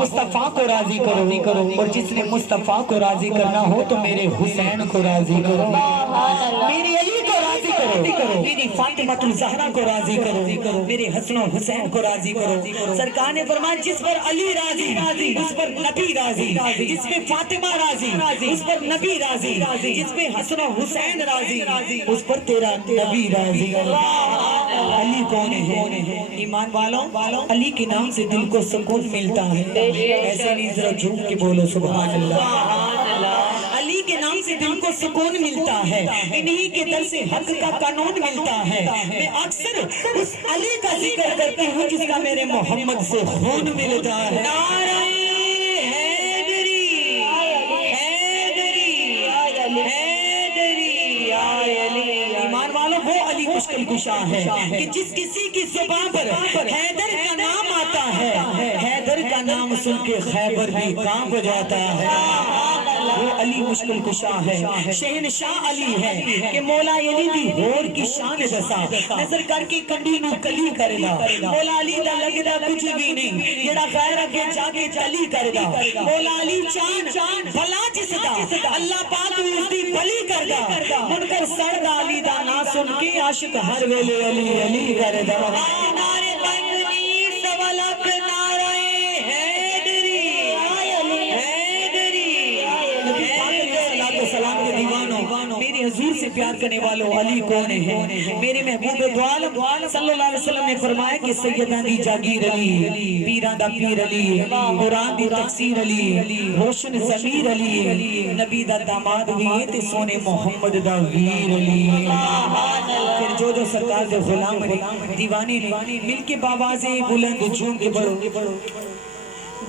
مصطفیٰ کو راضی کرو اور جس نے مصطفیٰ کو راضی کرنا ہو تو میرے حسین کو راضی کرو، میری علی کو راضی کرو، میری فاطمہ الزہرا کو راضی کرو، میرے حسن و حسین کو راضی کرو۔ سرکار نے فرمایا جس پر علی راضی اس پر نبی راضی، جس پہ فاطمہ راضی اس پر نبی راضی، جس پہ حسن و حسین راضی اس پر تیرا نبی راضی۔ علی کون ہے؟ ایمان والوں، علی کے نام سے دل کو سکون ملتا ہے، ایسے نہیں ذرا جھوم کے بولو سبحان اللہ۔ علی کے نام سے دل کو سکون ملتا ہے، انہی کے در سے حق کا قانون ملتا ہے۔ میں اکثر اس علی کا ذکر کرتی ہوں جس کا میرے محمد سے خون ملتا ہے۔ نعرہ حیدری حیدری حیدری یا علی۔ ایمان والوں، وہ علی مشکل کشا ہے کہ جس کسی کی زبان پر حیدر کا نام آتا ہے، حیدر کا نام سن کے خیبر بھی کانپ جاتا ہے۔ وہ علی مشکل کشا ہے، شہنشاہ علی ہے کہ مولا علی دی ہور کی شان دسا، نظر کر کے کنڈی نو کلی کرے دا، مولا علی دا لگدا کچھ بھی نہیں جڑا غیر اگے جا کے چلی کرے دا، مولا علی چان بھلا جس دا اللہ پاک بھی اس دی بھلی کر دا، منکر سڑ دا علی دا نا سن کے عاشق ہر ویلے علی علی کرے دا۔ نعرے بندنی سوالک نعرہ حیدری حیدری۔ نبی پاک علیہ السلام کے دیوانوں، میرے حضور سے پیار کرنے والوں، علی کون ہے؟ میرے محبوب دو عالم صلی اللہ علیہ وسلم نے فرمایا کہ سیدہ دی جاگیر علی، پیران دا پیر علی، قرآن دی تفسیر علی، روشن ضمیر علی، نبی دا داماد بھی تے سونے محمد دا ویر علی۔ پھر جو سرکار دے غلام نے دیوانے نے مل کے باوازیں بلند جھوم کے بڑھو،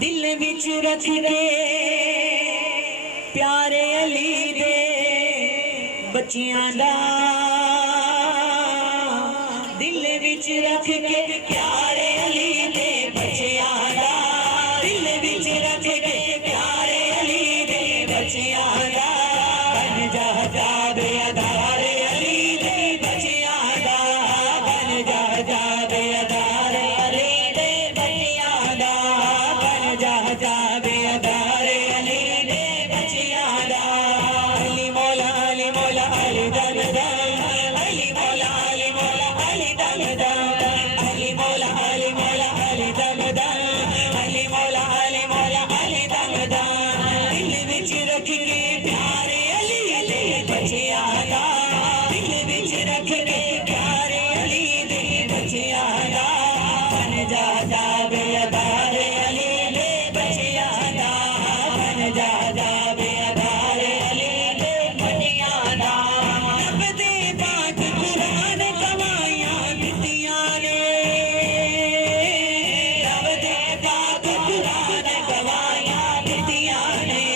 دل وچ رکھ کے پیارے علی دے بچیاں دا، دل وچ رکھ کے پیارے علی دے بچیاں دا، دل وچ رکھ کے پیارے علی دے بچیاں دا، بن جا جاد ادار علی دے بچیاں دا، بن جا جاد ادار علی دے بچیاں دا، بن جا جاد ادار علی دے بچیاں دا۔ علی مولا علی مولا علی دم دم، علی مولا علی مولا علی دم دم، علی مولا علی مولا علی دم دم، علی مولا علی مولا علی دم دم۔ دل وچ رکھ کے پیارے علی دے بچیاں دا، دل وچ رکھ کے پیارے علی دے بچیاں دا، بن جا جا بیدار علی دے بچیاں دا، بن جا جا بیدار علی دے بچیاں دا۔ رب دے پاک قرآن گواہیاں دتیاں نے، رب دے پاک قرآن گواہیاں دتیاں نے،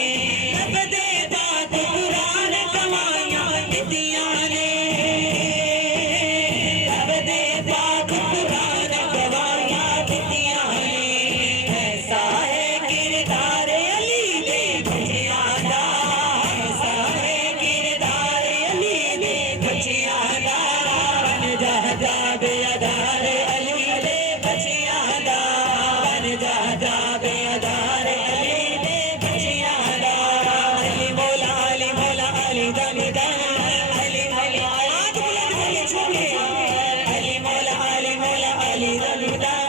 رب دے پاک قرآن گواہیاں دتیاں نے، رب دے پاک قرآن گواہیاں دتیاں نے۔ ایسا ہے کردار علی دے بچیاں دا، ایسا ہے کردار علی دے بچیاں دا، بن جا جا بیدار علی دے بچیاں دا، بن جا جا بیدار علی دے بچیاں دا۔ علی مولا علی مولا علی دم دم، علی مولا ہاتھ بلند کر کے چھوڑے، علی مولا علی مولا علی دم دم،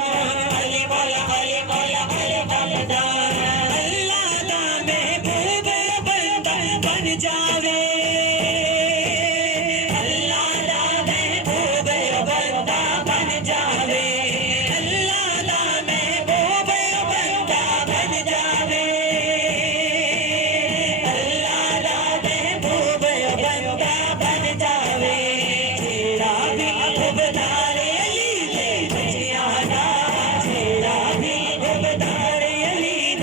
علی مولا علی مولا علی دم دم۔ اللہ دا محبوب بندہ بن جاوے، اللہ دا محبوب بندہ بن جاوے، اللہ دا محبوب بندہ بن جاوے، اللہ دا محبوب بندہ بن جاوے۔ جیڑا بھی محبوبدار علی دے بچیاں دا، جیڑا بھی محبوبدار علی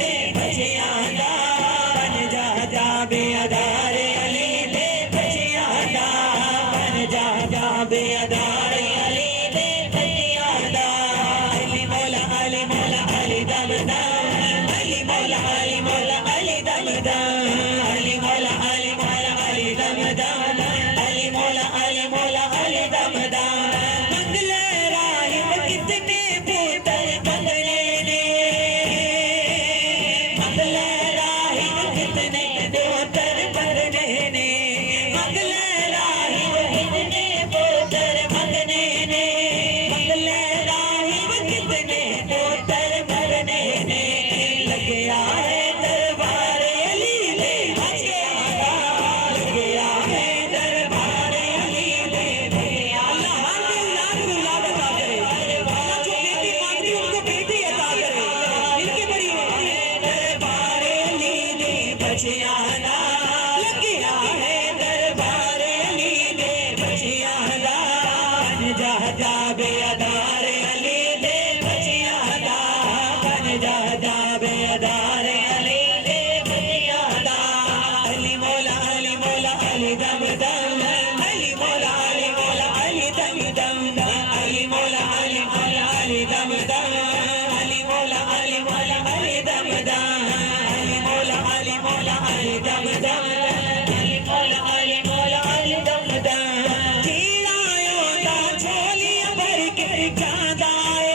بچیاں دا لگیا ہے دربار علی دے بچیاں دا بن جا جا بے ادار علی دے بچیاں دا بن جا جا بے ادار علی دے بچیاں دا علی مولا علی مولا علی دم دم علی مولا علی مولا علی دم دم علی مولا علی مولا علی دم دم علی مولا علی مولا علی دم دم علی مولا علی مولا علی دم دم علی مولا علی مولا علی دم دم چیڑایوں دا چھولیاں بھر کے جاندا اے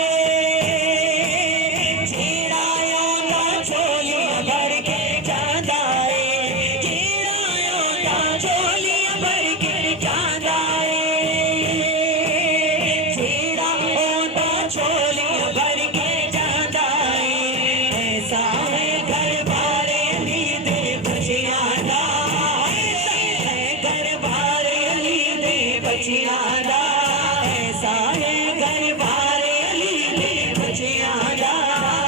چیڑایوں دا چھولیاں بھر کے جاندا اے چیڑایوں دا چھولیاں بھر کے جاندا اے چیڑایوں دا چھولیاں بھر کے جاندا اے ایسا ہے گھر بار علی دے بچیاں دا ایسا ہے گھر بار علی دے بچیاں دا ایسا ہے گھر بار علی دے بچیاں دا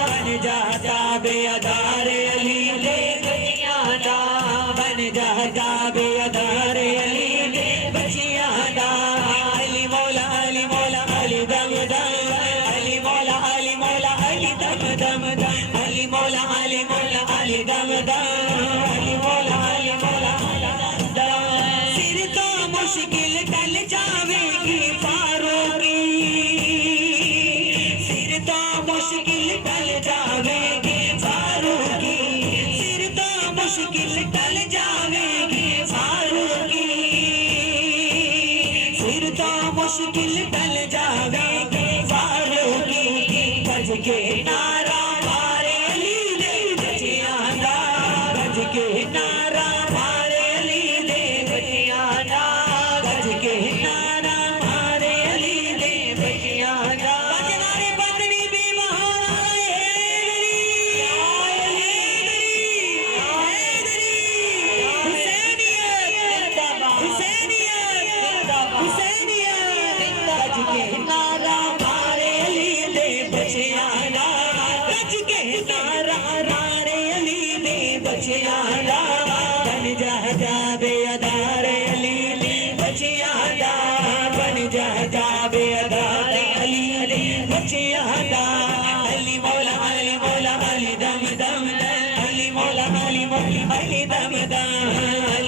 بن جاتا بے ادار علی دے بچیاں دا بن جاتا بے ادار علی دے بچیاں دا علی مولا علی مولا علی دم دم علی مولا علی مولا علی دم دم علی مولا علی مولا علی دم دم علی مولا علی مولا علی دم دم پھر تو مشکل ٹل جاوے گی فاروقی پھر تو مشکل ٹل جاوے گی فاروقی پھر تو مشکل ٹل جاوے گی فاروقی پھر تو مشکل ٹل جاوے گی فاروقی بج کے نعرہ مارے علی دے بچیاں دا بج کے نعرہ مارے علی دے بچیاں دا بج کے نعرہ مارے علی دے بچیاں دا بجنارے بدنی بھی بہار آئے حسینیت حسینیت حسینیت بج کے نعرہ مارے علی دے بچیاں دا بج کے نعرہ مارے علی دے بچیاں دا بن جا جا بے ادار علی دے بچیاں دا بن جا جا بے ادار علی دے بچیاں دا علی مولا علی مولا علی دم دم علی مولا علی مولا علی دم دم